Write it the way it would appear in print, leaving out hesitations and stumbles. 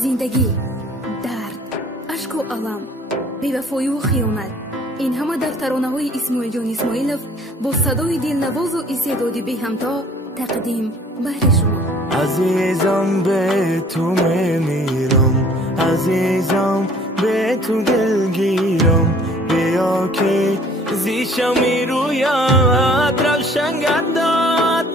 زندگی، درد، اشک و علم، بی‌وفایی و خیانت، این همه در ترانه‌های اسماعیل جان اسماعیلов با صدای دلنواز و استعداد بی همتا تقدیم برای شما. عزیزم به تو میمیرم، عزیزم به تو دلگیرم، بیا که زیشم رویت روشن گردد